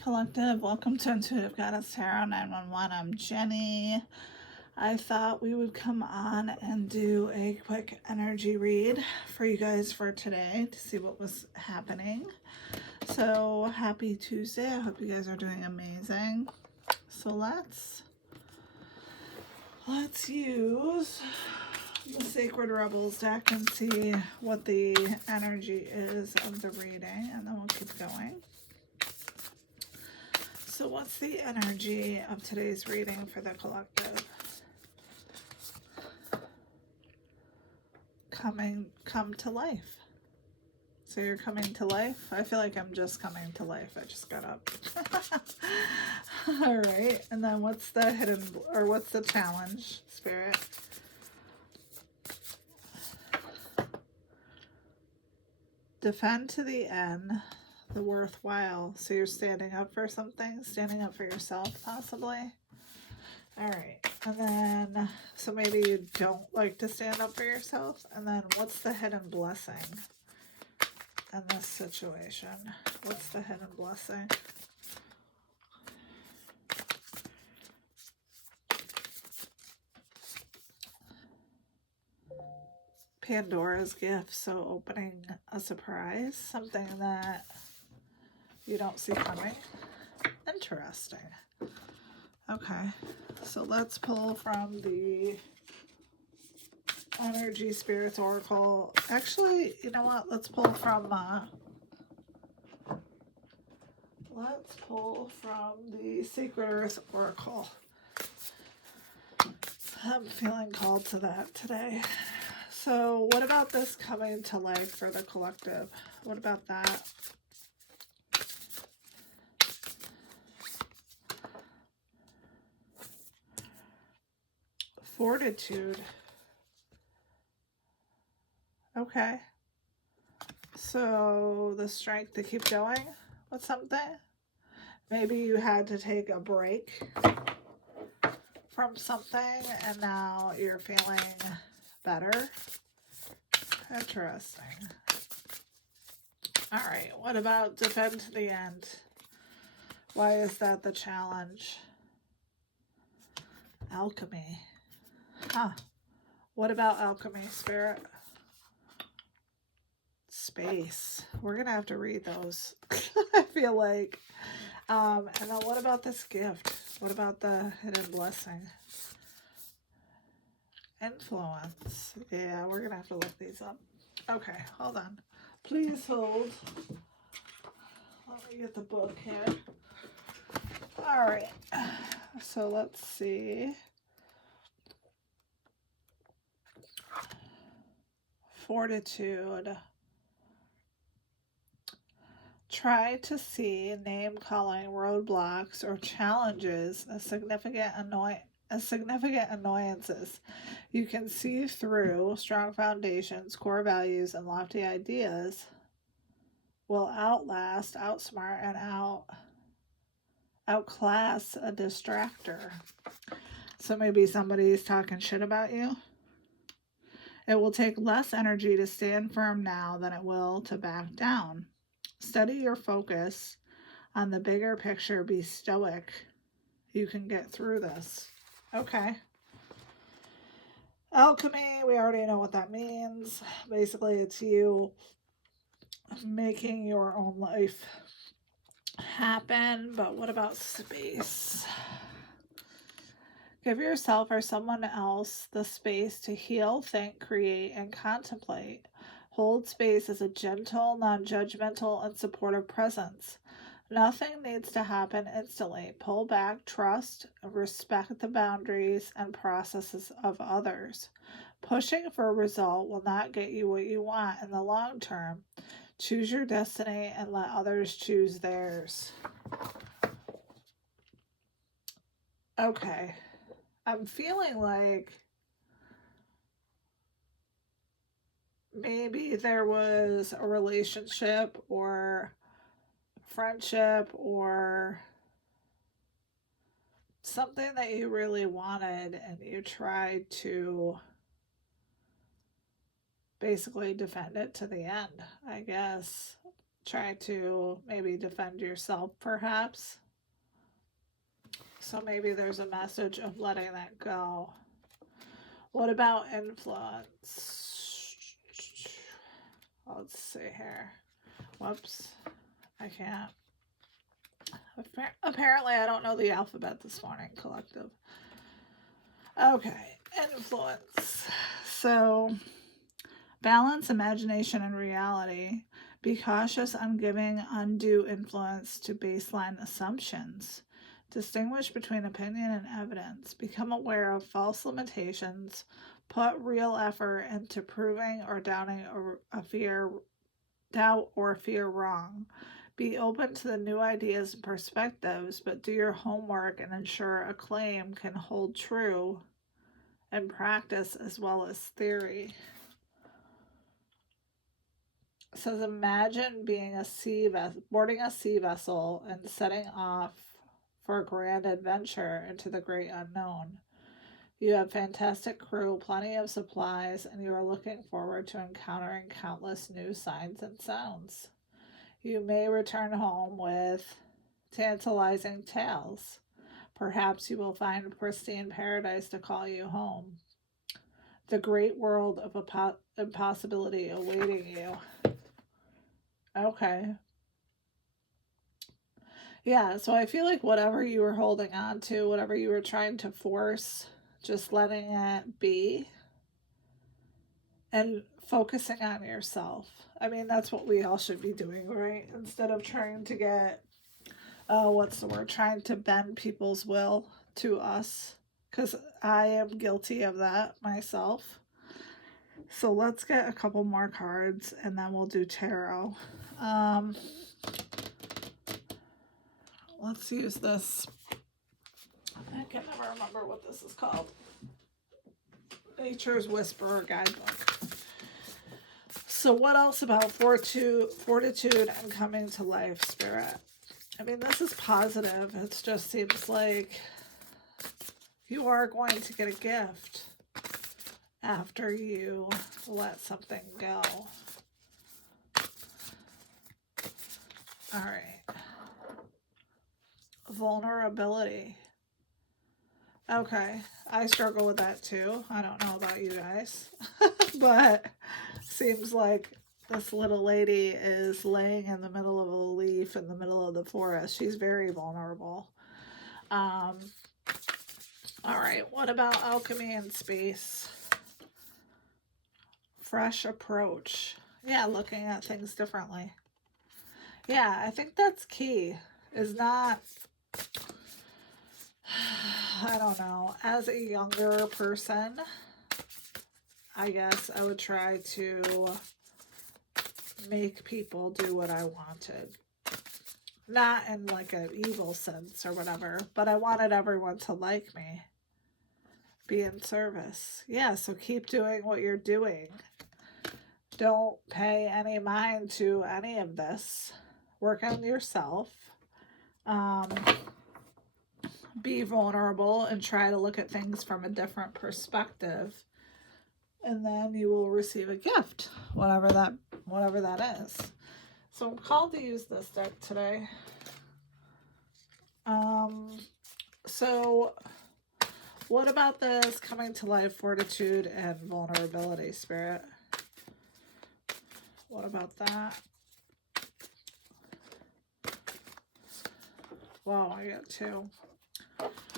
Collective, welcome to Intuitive Goddess Tarot 911. I'm Jenny. I thought we would come on and do a quick energy read for you guys for today to see what was happening. So happy Tuesday. I hope you guys are doing amazing. So let's use the Sacred Rebels deck and see what the energy is of the reading, and then we'll keep going. So what's the energy of today's reading for the collective? Come to life. So you're coming to life? I feel like I'm just coming to life. I just got up. All right. And then what's the what's the challenge, Spirit? Defend to the end the worthwhile. So you're standing up for something, standing up for yourself, possibly. All right. And then, so maybe you don't like to stand up for yourself. And then what's the hidden blessing in this situation? What's the hidden blessing? Pandora's gift. So opening a surprise, something that you don't see coming. Interesting. Okay, so let's pull from the Energy Spirits Oracle. Actually, you know what? Let's pull from the Sacred Earth Oracle. I'm feeling called to that today. So what about this coming to life for the collective? What about that? Fortitude. Okay. So the strength to keep going with something. Maybe you had to take a break from something and now you're feeling better. Interesting. All right, what about defend to the end? Why is that the challenge? Alchemy. Huh. What about alchemy, Spirit? Space. We're going to have to read those. I feel like. And then what about this gift? What about the hidden blessing? Influence. Yeah, we're going to have to look these up. Okay, hold on. Please hold. Let me get the book here. All right. So let's see. Fortitude. Try to see name-calling roadblocks or challenges as significant annoyances. You can see through. Strong foundations, core values, and lofty ideas will outlast, outsmart, and outclass a distractor. So maybe somebody's talking shit about you. It will take less energy to stand firm now than it will to back down. Study your focus on the bigger picture. Be stoic. You can get through this. Okay. Alchemy, we already know what that means. Basically, it's you making your own life happen. But what about space? Give yourself or someone else the space to heal, think, create, and contemplate. Hold space as a gentle, non-judgmental, and supportive presence. Nothing needs to happen instantly. Pull back, trust, respect the boundaries and processes of others. Pushing for a result will not get you what you want in the long term. Choose your destiny and let others choose theirs. Okay. I'm feeling like maybe there was a relationship or friendship or something that you really wanted and you tried to basically defend it to the end, I guess. try to maybe defend yourself, perhaps. So maybe there's a message of letting that go. What about influence? Let's see here. Whoops. I can't. Apparently, I don't know the alphabet this morning, collective. Okay, influence. So, balance imagination and reality. Be cautious on giving undue influence to baseline assumptions. Distinguish between opinion and evidence. Become aware of false limitations. Put real effort into proving or doubting doubt or fear wrong. Be open to the new ideas and perspectives, but do your homework and ensure a claim can hold true in practice as well as theory. It says, imagine being boarding a sea vessel and setting off for a grand adventure into the great unknown. You have fantastic crew, plenty of supplies, and you are looking forward to encountering countless new signs and sounds. You may return home with tantalizing tales. Perhaps you will find a pristine paradise to call you home. The great world of impossibility awaiting you. Okay. Yeah, so I feel like whatever you were holding on to, whatever you were trying to force, just letting it be and focusing on yourself. I mean, that's what we all should be doing, right? Instead of trying to get, what's the word, trying to bend people's will to us. Because I am guilty of that myself. So let's get a couple more cards and then we'll do tarot. Let's use this. I can never remember what this is called. Nature's Whisperer guidebook. So what else about fortitude and coming to life, Spirit? I mean, this is positive. It just seems like you are going to get a gift after you let something go. All right. Vulnerability. Okay, I struggle with that too. I don't know about you guys, but seems like this little lady is laying in the middle of a leaf in the middle of the forest. She's very vulnerable. All right, what about alchemy and space? Fresh approach. Yeah, looking at things differently. Yeah, I think that's key. Is not, I don't know, as a younger person, I guess I would try to make people do what I wanted. Not in like an evil sense or whatever, but I wanted everyone to like me. Be in service. Yeah, so keep doing what you're doing. Don't pay any mind to any of this. Work on yourself. Be vulnerable and try to look at things from a different perspective. And then you will receive a gift, whatever that is. So I'm called to use this deck today. So what about this coming to life, fortitude, and vulnerability, Spirit? What about that? Wow, I got two.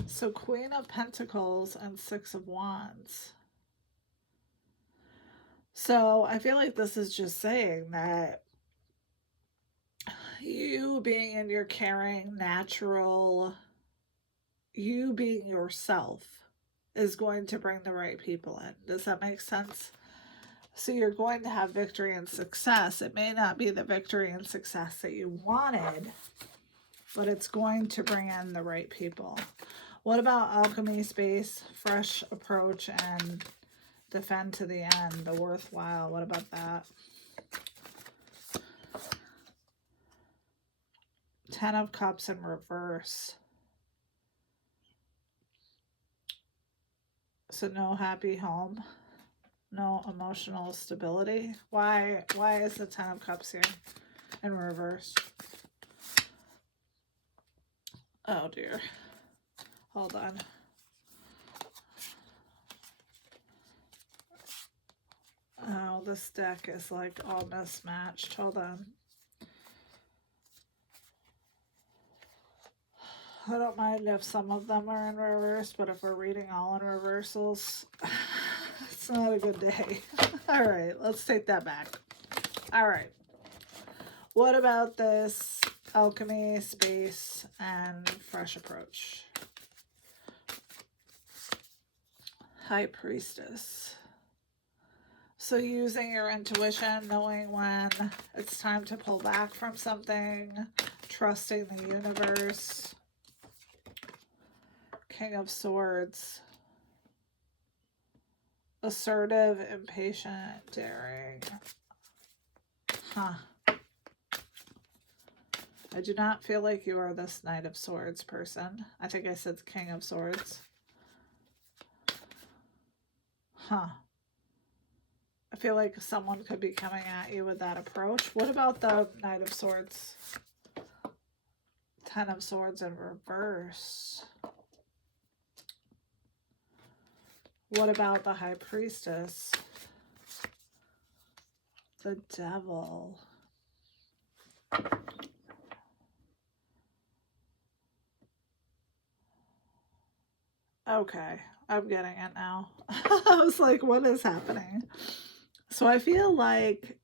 So Queen of Pentacles and Six of Wands. So I feel like this is just saying that you being in your caring, natural, you being yourself is going to bring the right people in. Does that make sense? So you're going to have victory and success. It may not be the victory and success that you wanted, but it's going to bring in the right people. What about alchemy, space, fresh approach, and defend to the end, the worthwhile? What about that? Ten of Cups in reverse. So no happy home, no emotional stability. Why is the Ten of Cups here? in reverse. Oh dear. Hold on. Oh, this deck is like all mismatched. Hold on. I don't mind if some of them are in reverse, but if we're reading all in reversals, it's not a good day. All right, let's take that back. All right. What about this alchemy, space, and fresh approach? High Priestess. So using your intuition, knowing when it's time to pull back from something, trusting the universe. King of Swords. Assertive, impatient, daring. Huh. I do not feel like you are this Knight of Swords person. I think I said King of Swords. Huh. I feel like someone could be coming at you with that approach. What about the Knight of Swords? Ten of Swords in reverse. What about the High Priestess? The Devil. Okay, I'm getting it now. I was like, what is happening? So I feel like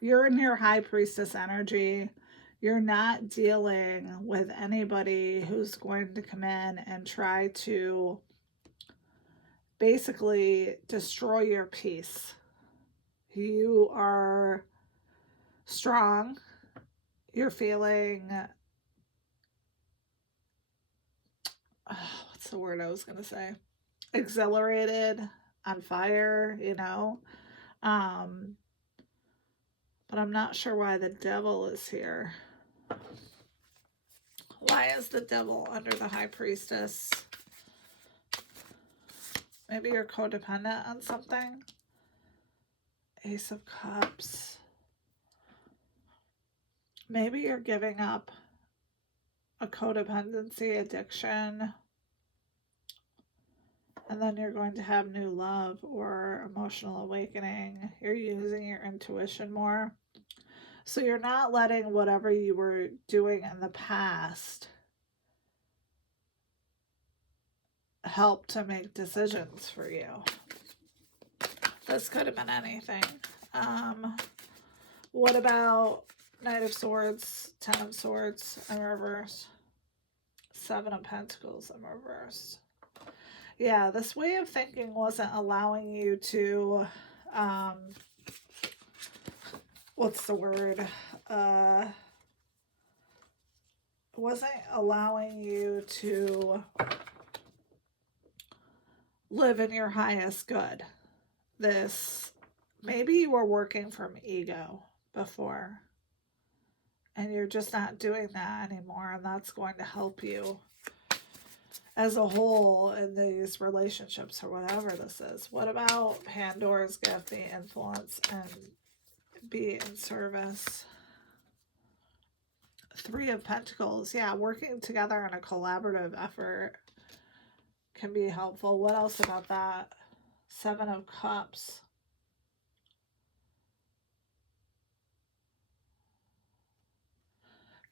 you're in your High Priestess energy. You're not dealing with anybody who's going to come in and try to basically destroy your peace. You are strong. You're feeling, what's the word I was going to say? Exhilarated, on fire, you know. But I'm not sure why the Devil is here. Why is the Devil under the High Priestess? Maybe you're codependent on something. Ace of Cups. Maybe you're giving up a codependency addiction, and then you're going to have new love or emotional awakening. You're using your intuition more. So you're not letting whatever you were doing in the past help to make decisions for you. This could have been anything. What about Knight of Swords, Ten of Swords in reverse, Seven of Pentacles in reverse? Yeah, this way of thinking wasn't allowing you to, what's the word? Wasn't allowing you to live in your highest good. This, maybe you were working from ego before, and you're just not doing that anymore, and that's going to help you as a whole in these relationships or whatever this is. What about Pandora's gift, the influence, and be in service? Three of Pentacles. Yeah, working together in a collaborative effort can be helpful. What else about that? Seven of Cups.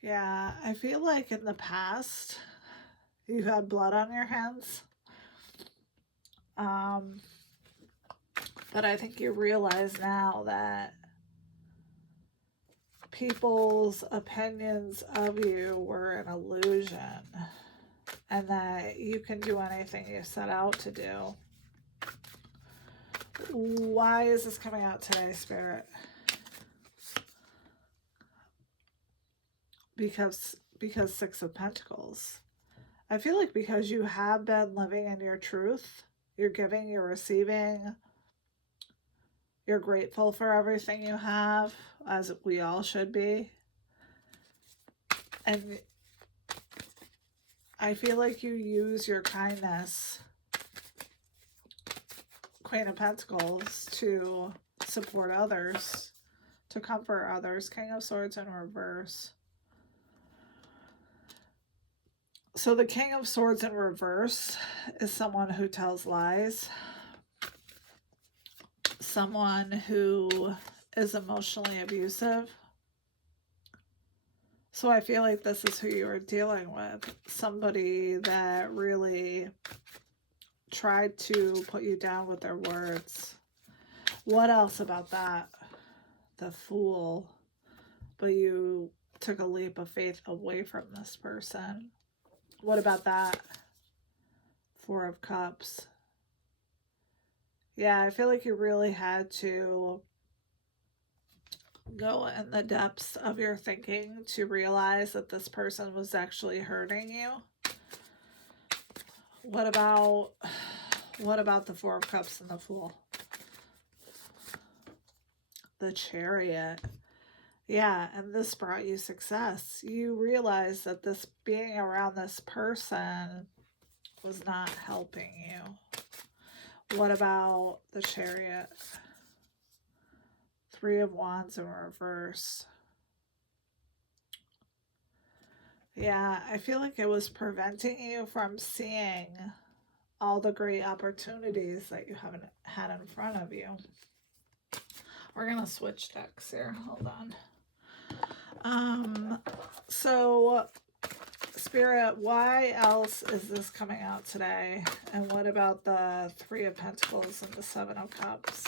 Yeah, I feel like in the past you had blood on your hands. But I think you realize now that people's opinions of you were an illusion, and that you can do anything you set out to do. Why is this coming out today, Spirit? Because Six of Pentacles. I feel like because you have been living in your truth, you're giving, you're receiving, you're grateful for everything you have, as we all should be. And I feel like you use your kindness, Queen of Pentacles, to support others, to comfort others. King of Swords in reverse. So the King of Swords in reverse is someone who tells lies. Someone who is emotionally abusive. So I feel like this is who you are dealing with. Somebody that really tried to put you down with their words. What else about that? The Fool. But you took a leap of faith away from this person. What about that? Four of Cups. Yeah, I feel like you really had to go in the depths of your thinking to realize that this person was actually hurting you. What about the Four of Cups and the Fool? The Chariot. Yeah, and this brought you success. You realized that this being around this person was not helping you. What about the Chariot? Three of Wands in reverse. Yeah, I feel like it was preventing you from seeing all the great opportunities that you haven't had in front of you. We're going to switch decks here. Hold on. So Spirit, why else is this coming out today? And what about the Three of Pentacles and the Seven of Cups?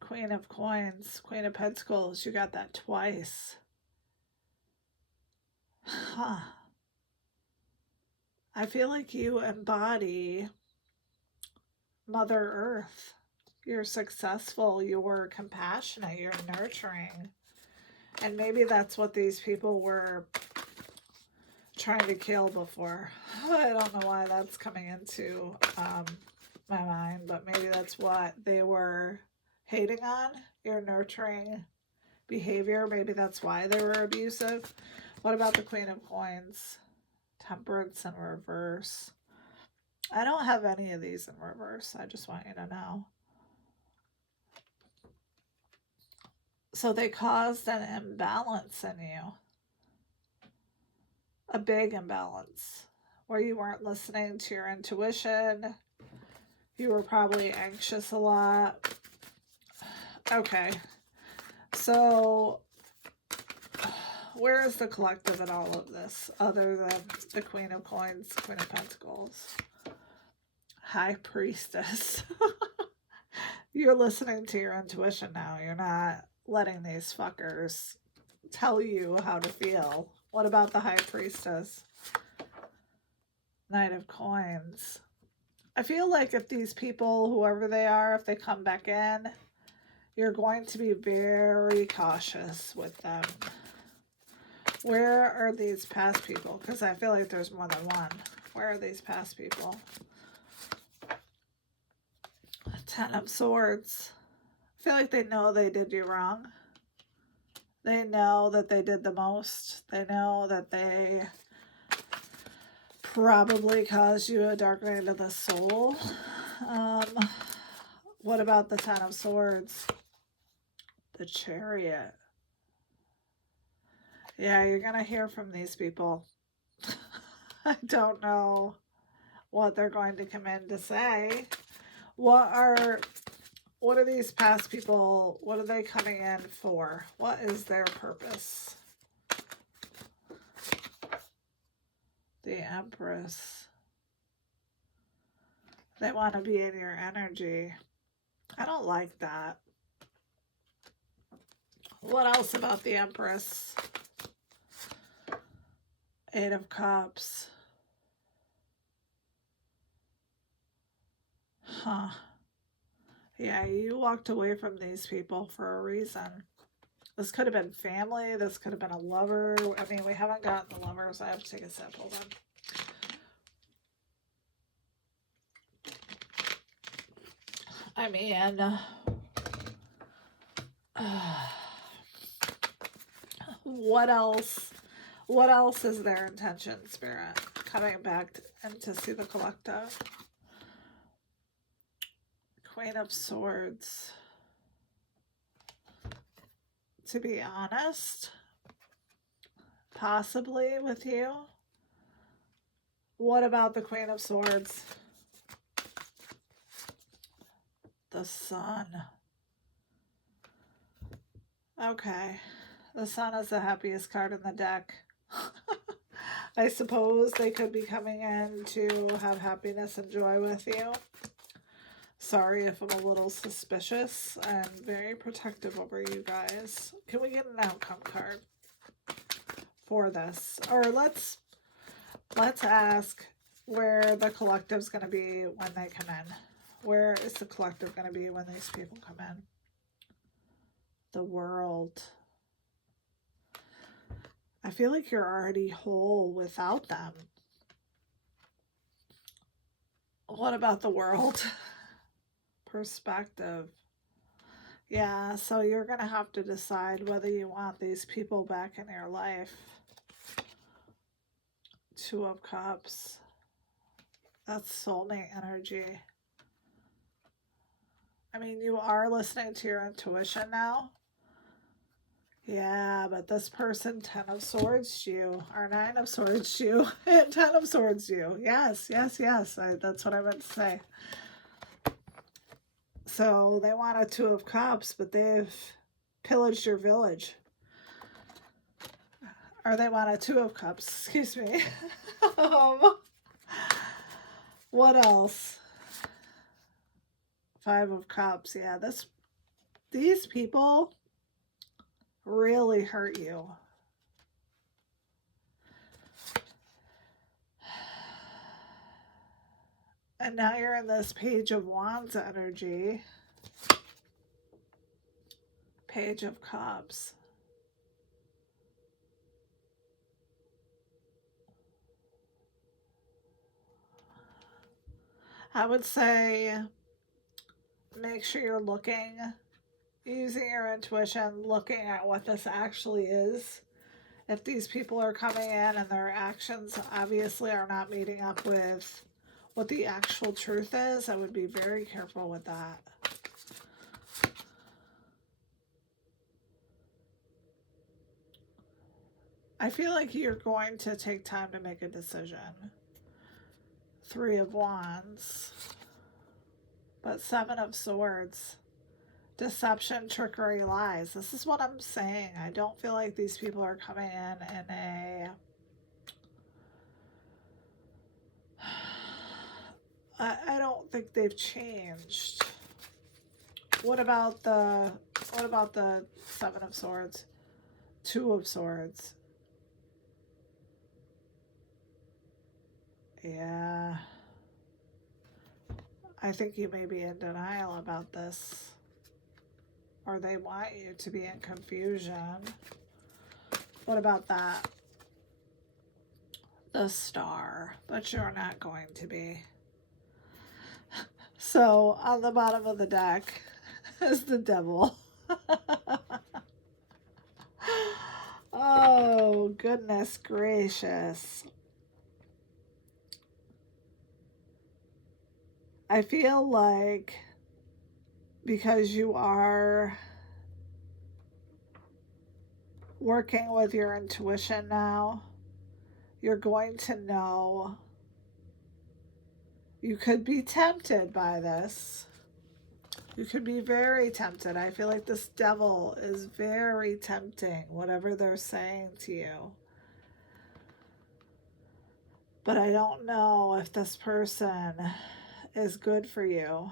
Queen of Coins, Queen of Pentacles, you got that twice. Huh. I feel like you embody Mother Earth. You're successful, you're compassionate, you're nurturing. And maybe that's what these people were trying to kill before. I don't know why that's coming into my mind, but maybe that's what they were hating on, your nurturing behavior. Maybe that's why they were abusive. What about the Queen of Coins? Temperance in reverse. I don't have any of these in reverse. I just want you to know. So they caused an imbalance in you. A big imbalance where you weren't listening to your intuition. You were probably anxious a lot. Okay. So where is the collective in all of this other than the Queen of Coins, Queen of Pentacles? High Priestess. You're listening to your intuition now. You're not letting these fuckers tell you how to feel. What about the High Priestess? Knight of Coins. I feel like if these people, whoever they are, if they come back in, you're going to be very cautious with them. Where are these past people? Because I feel like there's more than one. Where are these past people? Ten of Swords. I feel like they know they did you wrong. They know that they did the most. They know that they probably caused you a dark night of the soul. What about the Ten of Swords? The Chariot. Yeah, you're going to hear from these people. I don't know what they're going to come in to say. What are these past people, what are they coming in for? What is their purpose? The Empress. They want to be in your energy. I don't like that. What else about the Empress? Eight of Cups. Huh. Yeah, you walked away from these people for a reason. This could have been family. This could have been a lover. I mean, we haven't gotten the lovers. I have to take a sip. Hold on. I mean, what else? What else is their intention, Spirit? Coming back and to see the collective. Queen of Swords. to be honest, possibly with you. What about the Queen of Swords? The Sun. Okay. The Sun is the happiest card in the deck. I suppose they could be coming in to have happiness and joy with you. Sorry if I'm a little suspicious. I'm very protective over you guys. Can we get an outcome card for this? Or let's ask where the collective's going to be when they come in. Where is the collective going to be when these people come in? The World. I feel like you're already whole without them. What about the World? Perspective. Yeah, so you're going to have to decide whether you want these people back in your life. Two of Cups. That's soulmate energy. I mean, you are listening to your intuition now. Yeah, but this person, 10 of Swords you, or 9 of Swords you, and 10 of Swords you. Yes, yes, yes. That's what I meant to say. So they want a 2 of Cups, but they've pillaged your village. Or they want a 2 of Cups, excuse me. What else? 5 of Cups. Yeah, these people really hurt you. And now you're in this Page of Wands energy. Page of Cups. I would say make sure you're looking, using your intuition, looking at what this actually is. If these people are coming in and their actions obviously are not meeting up with what the actual truth is, I would be very careful with that. I feel like you're going to take time to make a decision. 3 of Wands. But 7 of Swords. Deception, trickery, lies. This is what I'm saying. I don't feel like these people are coming in a... I don't think they've changed. What about the 7 of Swords? 2 of Swords. Yeah. I think you may be in denial about this. Or they want you to be in confusion. What about that? The Star. But you're not going to be. So, on the bottom of the deck is the Devil. Oh, goodness gracious. I feel like because you are working with your intuition now, you're going to know. You could be tempted by this. You could be very tempted. I feel like this Devil is very tempting, whatever they're saying to you. But I don't know if this person is good for you.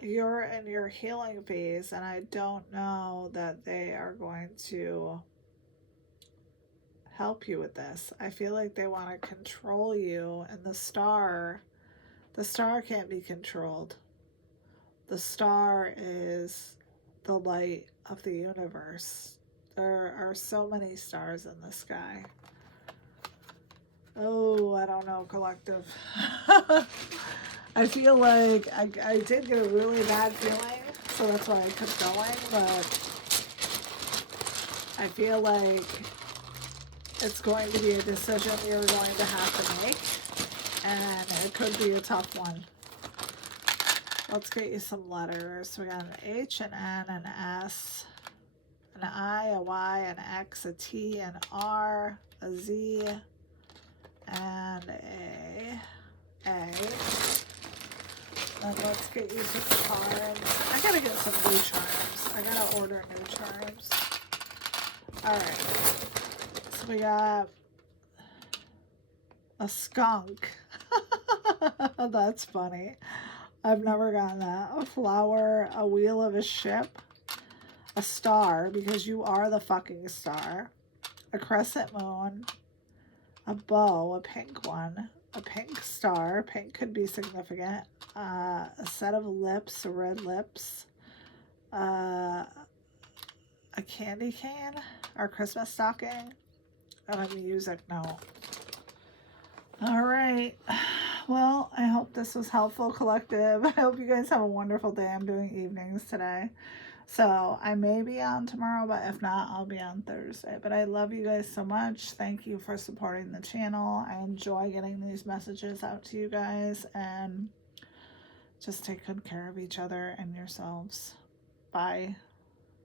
You're in your healing phase, and I don't know that they are going to help you with this. I feel like they want to control you, and the Star can't be controlled. The Star is the light of the universe. There are so many stars in the sky. Oh, I don't know, collective. I feel like I did get a really bad feeling, so that's why I kept going, but I feel like it's going to be a decision you're going to have to make, and it could be a tough one. Let's get you some letters. We got an H, an N, an S, an I, a Y, an X, a T, an R, a Z, and a A. And let's get you some charms. I gotta get some new charms. I gotta order new charms. Alright. So we got a skunk. That's funny. I've never gotten that. A flower, a wheel of a ship, a star, because you are the fucking star, a crescent moon, a bow, a pink one, a pink star, pink could be significant, a set of lips, red lips, a candy cane, or Christmas stocking, and a music note. All right. Well, I hope this was helpful, collective. I hope you guys have a wonderful day. I'm doing evenings today. So I may be on tomorrow, but if not, I'll be on Thursday. But I love you guys so much. Thank you for supporting the channel. I enjoy getting these messages out to you guys. And just take good care of each other and yourselves. Bye.